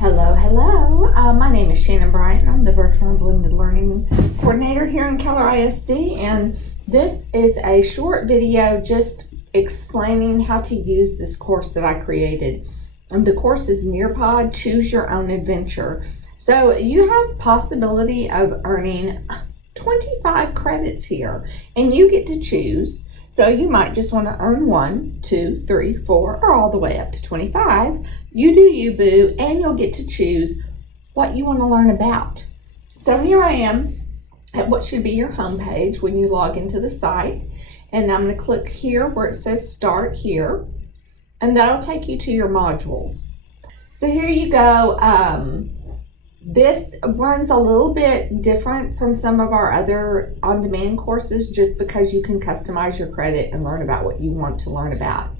Hello, hello. My name is Shannon Bryant. I'm the Virtual and Blended Learning Coordinator here in Keller ISD, and this is a short video just explaining how to use this course that I created. And the course is Nearpod Choose Your Own Adventure. So you have possibility of earning 25 credits here, and you get to choose. So you might just want to earn 1, 2, 3, 4, or all the way up to 25. You do you, boo, and you'll get to choose what you want to learn about. So here I am at what should be your home page when you log into the site. And I'm going to click here where it says Start Here. And that'll take you to your modules. So here you go. This runs a little bit different from some of our other on-demand courses just because you can customize your credit and learn about what you want to learn about.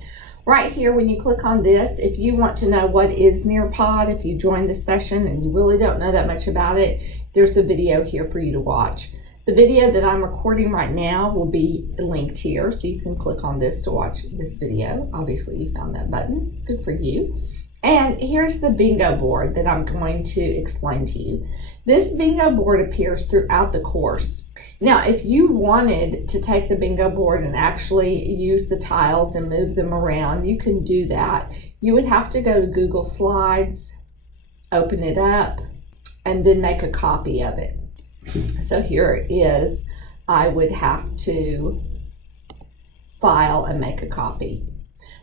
Right here, when you click on this, if you want to know what is Nearpod, if you join the session and you really don't know that much about it, there's a video here for you to watch. The video that I'm recording right now will be linked here, so you can click on this to watch this video. Obviously, you found that button. Good for you. And here's the bingo board that I'm going to explain to you. This bingo board appears throughout the course. Now, if you wanted to take the bingo board and actually use the tiles and move them around, you can do that. You would have to go to Google Slides, open it up, and then make a copy of it. So here it is. I would have to file and make a copy.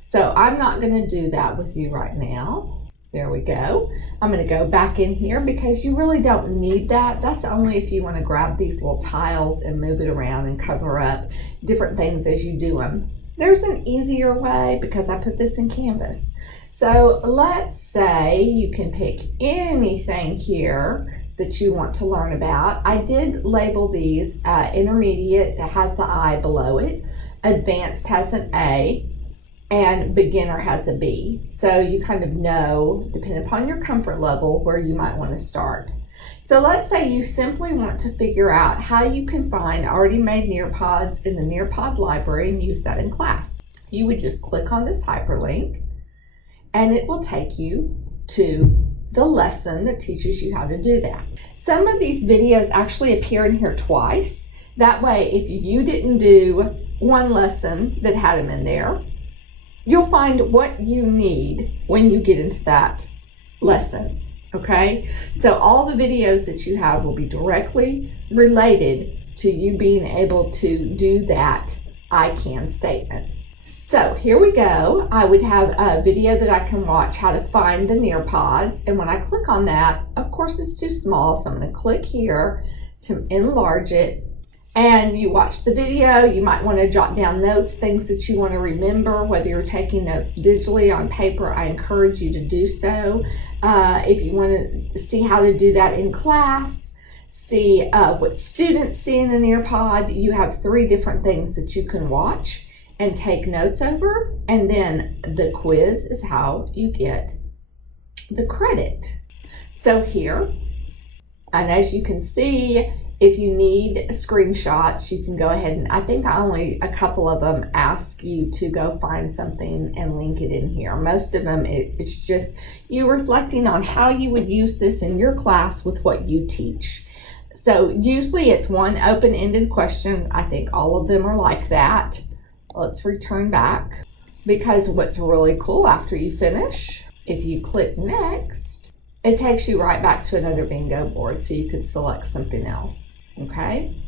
So I'm not going to do that with you right now. There we go. I'm going to go back in here because you really don't need that. That's only if you want to grab these little tiles and move it around and cover up different things as you do them. There's an easier way because I put this in Canvas. So let's say you can pick anything here that you want to learn about. I did label these intermediate, that has the I below it, advanced has an A, and beginner has a B. So you kind of know, depending upon your comfort level, where you might want to start. So let's say you simply want to figure out how you can find already made Nearpods in the Nearpod Library and use that in class. You would just click on this hyperlink and it will take you to the lesson that teaches you how to do that. Some of these videos actually appear in here twice. That way, if you didn't do one lesson that had them in there, you'll find what you need when you get into that lesson, okay? So all the videos that you have will be directly related to you being able to do that I can statement. So here we go. I would have a video that I can watch how to find the Nearpods. And when I click on that, of course it's too small, so I'm gonna click here to enlarge it. And you watch the video. You might want to jot down notes, things that you want to remember, whether you're taking notes digitally on paper. I encourage you to do so. If you want to see how to do that in class, see what students see in the Nearpod, you have 3 different things that you can watch and take notes over. And then the quiz is how you get the credit. So here, and as you can see, if you need screenshots, you can go ahead and I think only a couple of them ask you to go find something and link it in here. Most of them, it's just you reflecting on how you would use this in your class with what you teach. So usually it's one open-ended question. I think all of them are like that. Let's return back because what's really cool after you finish, if you click next, it takes you right back to another bingo board so you could select something else. Okay,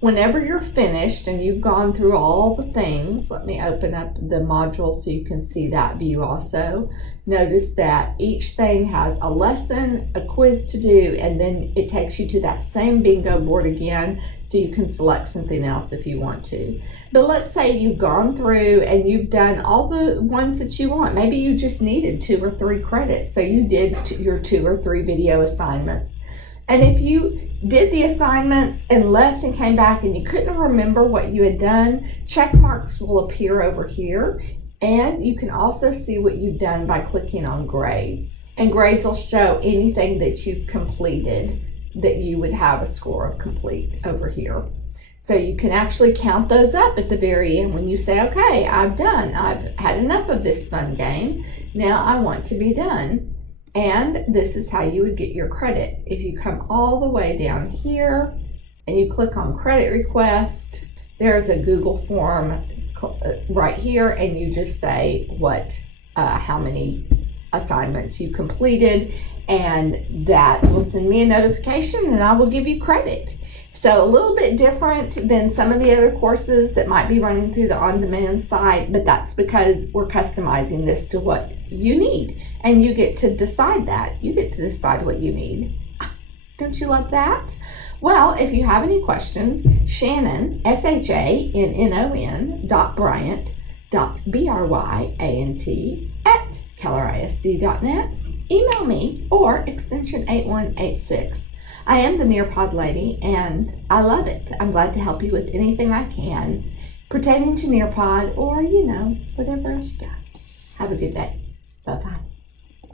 whenever you're finished and you've gone through all the things, let me open up the module so you can see that view also. Notice that each thing has a lesson, a quiz to do, and then it takes you to that same bingo board again so you can select something else if you want to. But let's say you've gone through and you've done all the ones that you want. Maybe you just needed 2 or 3 credits, so you did your 2 or 3 video assignments. And if you did the assignments and left and came back and you couldn't remember what you had done, check marks will appear over here. And you can also see what you've done by clicking on grades. And grades will show anything that you've completed that you would have a score of complete over here. So you can actually count those up at the very end when you say, okay, I've had enough of this fun game. Now I want to be done. And this is how you would get your credit. If you come all the way down here and you click on credit request, there's a Google form right here, and you just say how many assignments you completed, and that will send me a notification and I will give you credit. So a little bit different than some of the other courses that might be running through the on-demand site, but that's because we're customizing this to what you need, and you get to decide that. You get to decide what you need. Don't you love that? Well, if you have any questions, Shannon, SHANNON .Bryant BRYANT@kellerisd.net. Email me or extension 8186. I am the Nearpod lady, and I love it. I'm glad to help you with anything I can pertaining to Nearpod or, whatever else you got. Have a good day. Bye-bye.